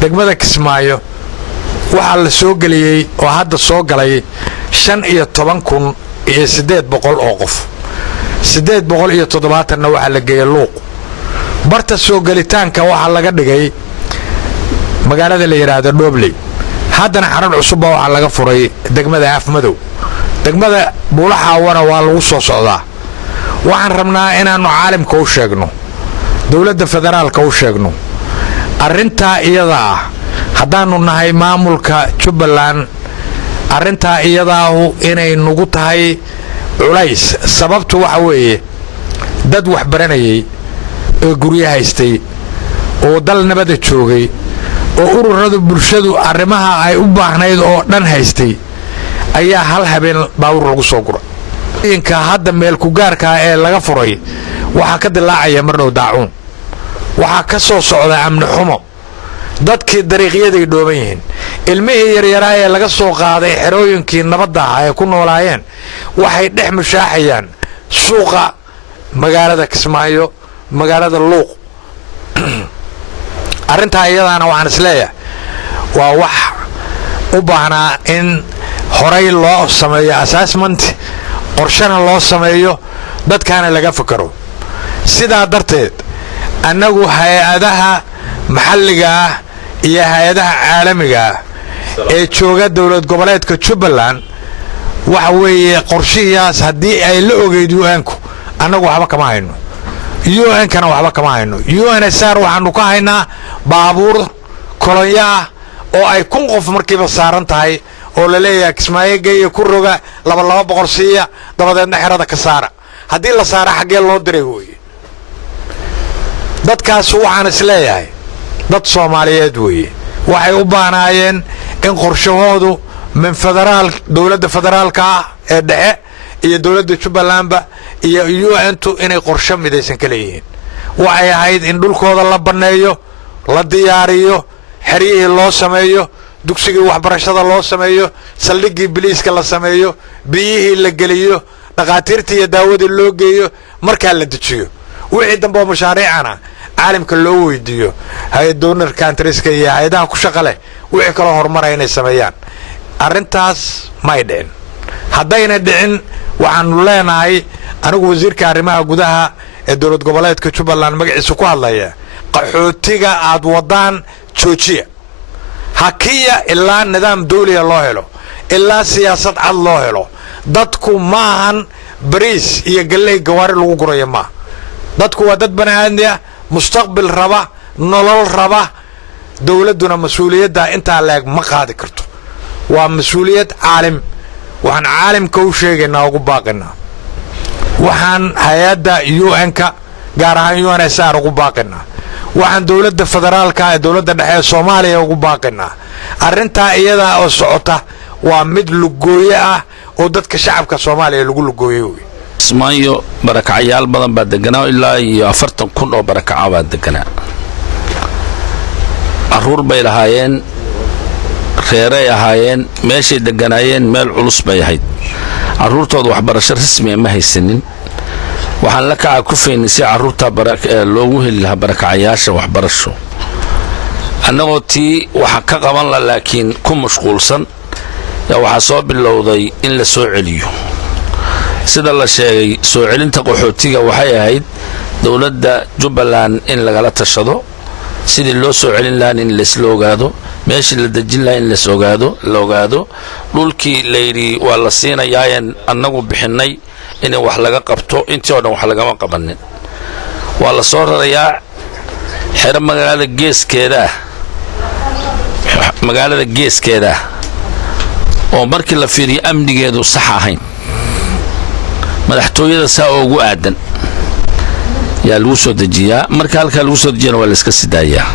degmada Kismaayo waxa la soo galiyay oo hadda soo galay 15,800 oo qof 870 waxa la geeyay Luuq barta soo galitaanka waxa laga dhigay magaalada la yiraahdo Dhobley haddana xarun cusub waxa laga furay degmada Afmadow degmada Buulaxaawana waa lagu soo socdaa waxaan rabnaa inaanu caalamka u sheegno dawladda federaalka u sheegno arrinta iyada haddaanu nahay maamulka Jubbaland arrinta iyada inay nugu tahay culays sababtu waxa weeye dad wax baranayay oo guryaha haystay oo dal nabad joogay oo ururada bulshadu arrimaha ay u baahnayd oo dhan haystay ayaa hal habeen baawur lagu soo guray inka hadda meel ku gaarka ee laga furay waxa ka dilaacaya marnow daacuun waxa ka soo socda amni xumo dadkii dariiqyaday dhooban yihiin ilmihii yaryara ee laga soo qaaday xerooyinkii nabadda ay ku noolaayeen waxay dhex mushaaxayaan suuqa magaalada Kismaayo magaalada Luuq arrinta iyadana waxaan isleeyahay waa wax u baahnaa in horay loo sameeyo assessment qorshana loo sameeyo dadkana laga fakaro sidaa darteed annagu hay'adaha maxalliga ah iyo hay'adaha caalamiga ah ee jooga dawlad goboleedka Jubbaland waxa weeye qorshihiyaas haddii ay la ogeyd UN-ku annagu waxba kama hayno UN-kana waxba kama hayno UNHCR waxaanu ka haynaa baabuur kolonyaa oo ay 1,000 qof markiiba saaran tahay oo la leeyahay Kismaayo geeyo ku roga 200 siiya dabadeedna xerada ka saara haddii la saara xagee loo diray weeye dadkaas waxaan isleeyahay dad Soomaaliyeed weeye waxay u baanaayeen in qorshahoodu min federaal dawladda federaalka ee dhexe iyo dawladda Jubbalandba iyo UN-tu inay qorshe midaysan ka leeyihiin waxay ahayd in dhulkooda la baneeyo la diyaariyo xeriyihii loo sameeyo dugsigii waxbarashada loo sameeyo saldhiggii biliiska la sameeyo biyihii la geliyo dhaqaatiirtii iyo daawadii loo geeyo markaa la dejiyo wixii dambe mashaariicana caalamka loo weydiiyo hay'ad donor countries-ka iyo hay'adaha ku shaqo leh wixii kala horumaray inay sameeyaan arrintaas may dhicin haddayna dhicin waxaanu leenahay anigu wasiirka arrimaha gudaha ee dawlad goboleedka Jubbaland magaciisa ku hadlaya qaxootiga aad wadaan joojiya hakiya ilaa nidaam dawliga loo helo ilaa siyaasad cad loo helo dadku maahan bariis iyo galay gawaari lagu gurayo ma dadku waa dad banaadmiya mustaqbal raba nolol raba dawladuna mas'uuliyadda inta laag ma qaadi karto waa mas'uuliyad caalim waxaan caalimka u sheegaynaa ugu baaqinaa waxaan hay'adda UN-ka gaar ahaan UNHCR ugu baaqinaa waxaan dawladda federaalka ee dawladda dhexe Soomaaliya ugu baaqinaa arrinta iyada oo socota waa mid lugooye ah oo dadka shacabka Soomaaliya lagu lugooyo Kismaayo barakacayaal badan baa deganaa ilaa iyo 40,000 oo barakaca baa deganaa aruur bay lahaayeen reeray ahaayeen meeshay deganaayeen meel culus bay ahayd aruurtooda waxbarasho rasmi ma haysanin waxaan la kaca ku feenay si aruurta loogu heli lahaa barakacayaasha waxbarasho annagoo tii waxa ka qaban la laakiin ku mashquulsan waxa soo bilowday in la soo celiyo sida la sheegay soo celinta qaxootiga waxay ahayd dawladda Jubbaland in lagala tashado sidii loo soo celin lahaa in la isla ogaado meeshii la dejin lahaa in la ogaado dhulkii leeyri waa la siinayaa annagu bixinay in wax laga qabto intii oo dhan wax laga qabanin waa la soo rarayaa xero magaalada geeskeeda oo markii la fiiriyo amnigeedu sax ahayn madaxtooyada saa ugu aadan yaa lagu soo dejiyaa marka halka lagu soo dejiyana waa la iska sidaayaa